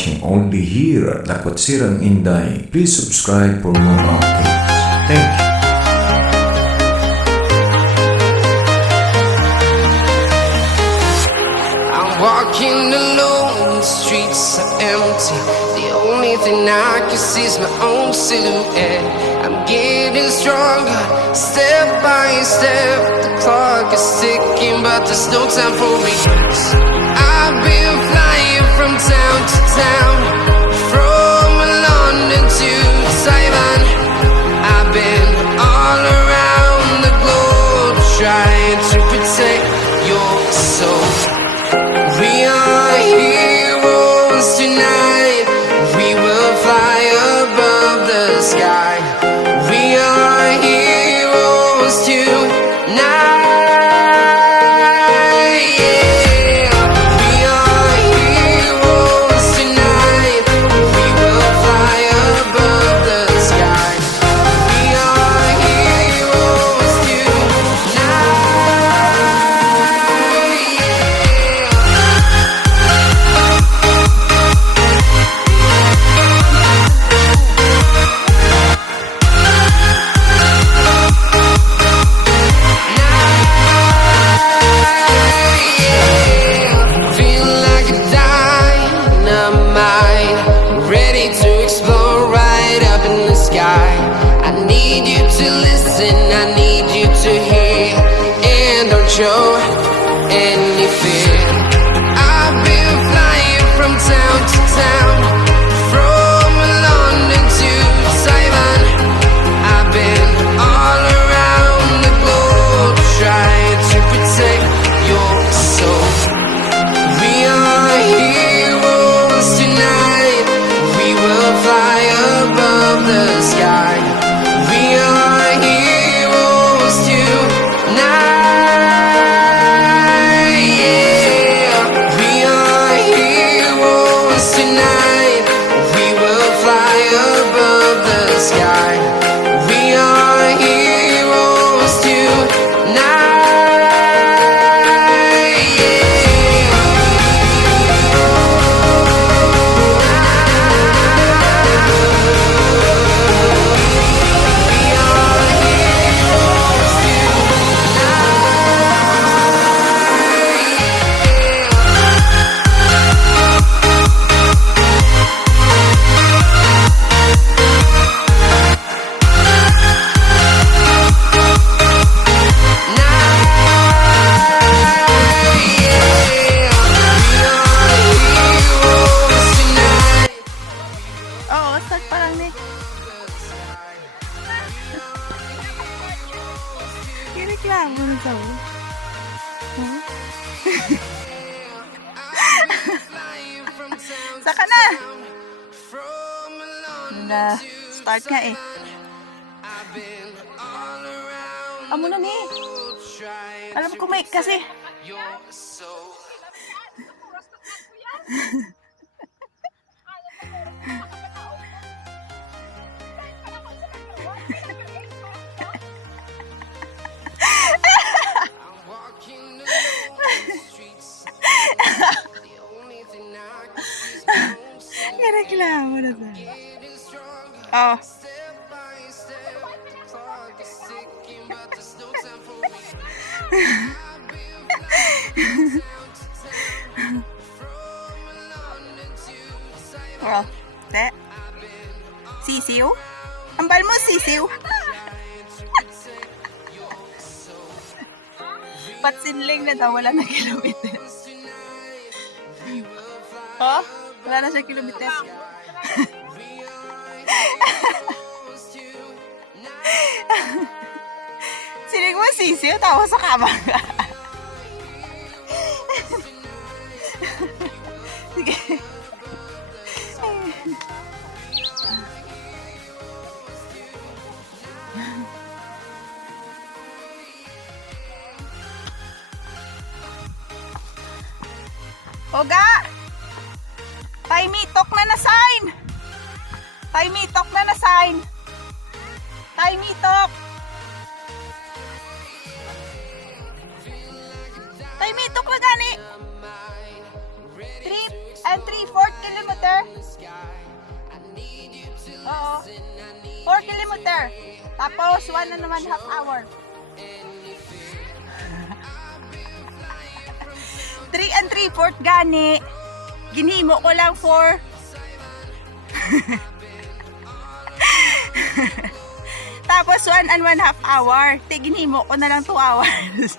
watching only here at Lakwat-Sirang Inday. Please subscribe for more updates. Thank you. Walking alone, the streets are empty. The only thing I can see is my own silhouette. I'm getting stronger, step by step. The clock is ticking, but there's no time for me. I've been flying from town to town, from London to Taiwan. I've been all around the globe, trying to protect your soul. We are heroes tonight. We will fly above the sky. We are heroes tonight. Yeah. We are heroes tonight. We will fly above the sky. We are heroes tonight. Show any fear. I've been flying from town to town, from London to Taiwan. I've been all around the globe, trying to protect your soul. We are heroes tonight. We will fly above the sky. We are heroes tonight. Reklamo na daw. Saka na! Na, start nga eh. Amo na ni. Alam ko may kasi. Reklamo na daw. Oh. Oh, te. Sisiw? Ambal mo sisiw? Pat Sin Leng na daw, wala na kilometer. Oh, wala na siya kilometer. Sinig mo sisiw, tawa sa kama ka. Sige. Oga! Tai Mei Tuk na na-sign! Tai Mei Tuk na na-sign! Tai Mei Tuk! Tai Mei Tuk na gani! 3 and 3/4 kilometer. kilometer. Tapos 1.5 hour. 3 3/4 gani. Ginhimo ko lang for tapos 1.5 hour. Ginhimo ko na lang 2 hours.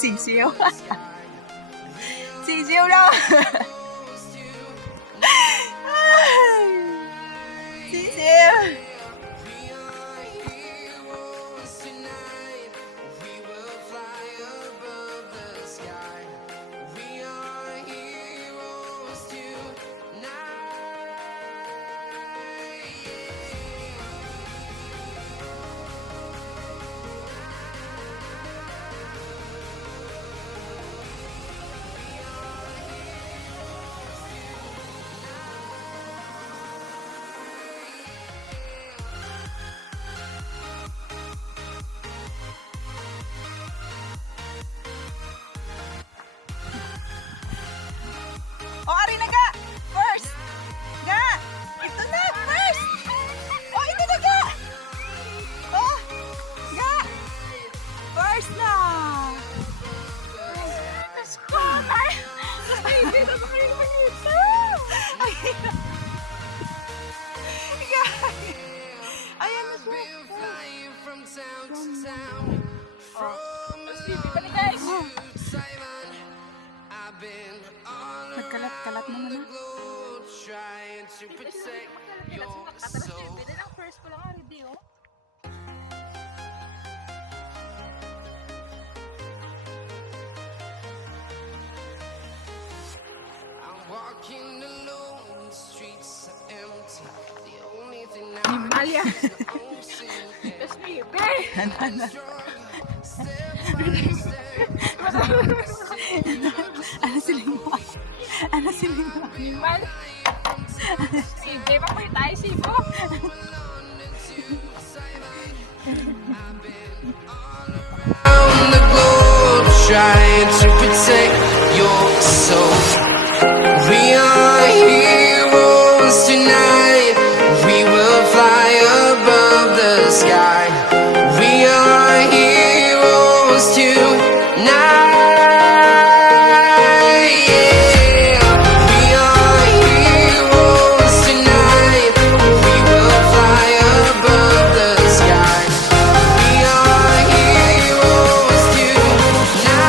Sisiyo. Sisiyo lang. Sisiyo. O, ari na ga! First! Ga! Ito na! First! O, ito na ga! O! Ga! First na! Tapos ko! Tayo! Ay, dito na kayo manito! Ay, ga! Ayan na siya! O, Stevie, balik guys! Nagkalat-kalat naman na. First ko lang already, oh. Alia. That's me, babe. Ano sila mo? Ano sila mo? Nimal. Si babe ako yung tayo, si Bo. On the globe, trying to protect your soul. We are heroes tonight. We will fly above the sky. We are heroes tonight. Yeah, we are heroes tonight. We will fly above the sky. We are heroes tonight. Yeah.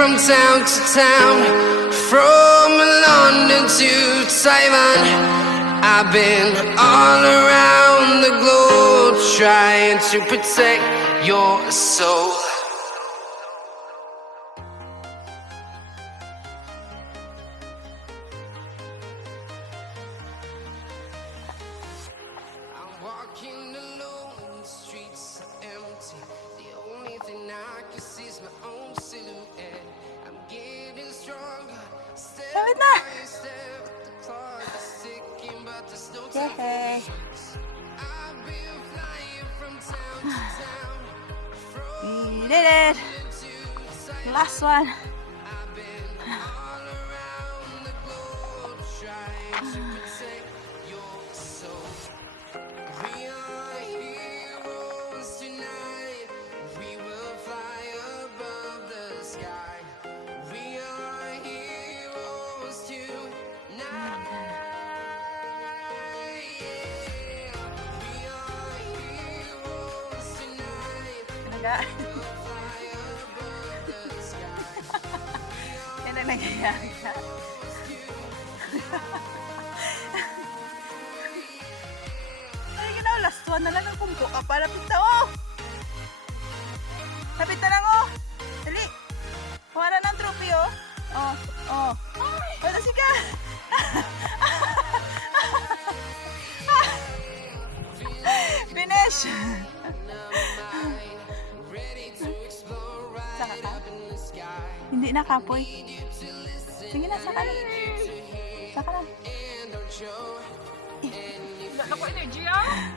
from town to town, from London to Taiwan. I've been all around the globe trying to protect your soul. I'm walking alone, the streets are empty. The only thing I can see is my own silhouette. I'm getting stronger, step Wait na. by step. The clock is ticking, but there's no time for Yay. patience. I've been flying from town to town, We did it. Last one. I've been all around the globe trying to protect your soul. We are heroes tonight. We will fly above the sky. We are heroes tonight. Yeah. We are heroes tonight. Talaga. Fly above the sky. Yan ang nangyayari ka. Ay, ginaw, last one na lang ang kumpo ka para pita, oh! Kapit na lang, oh! Dali! Kuha na ng trophy, oh! Oh, oh! Wala si ka! Finish! Saka ka? Hindi na kapoy. Sige na, saka na. Saka na. Wala ko energy ah.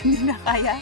Hindi na kaya.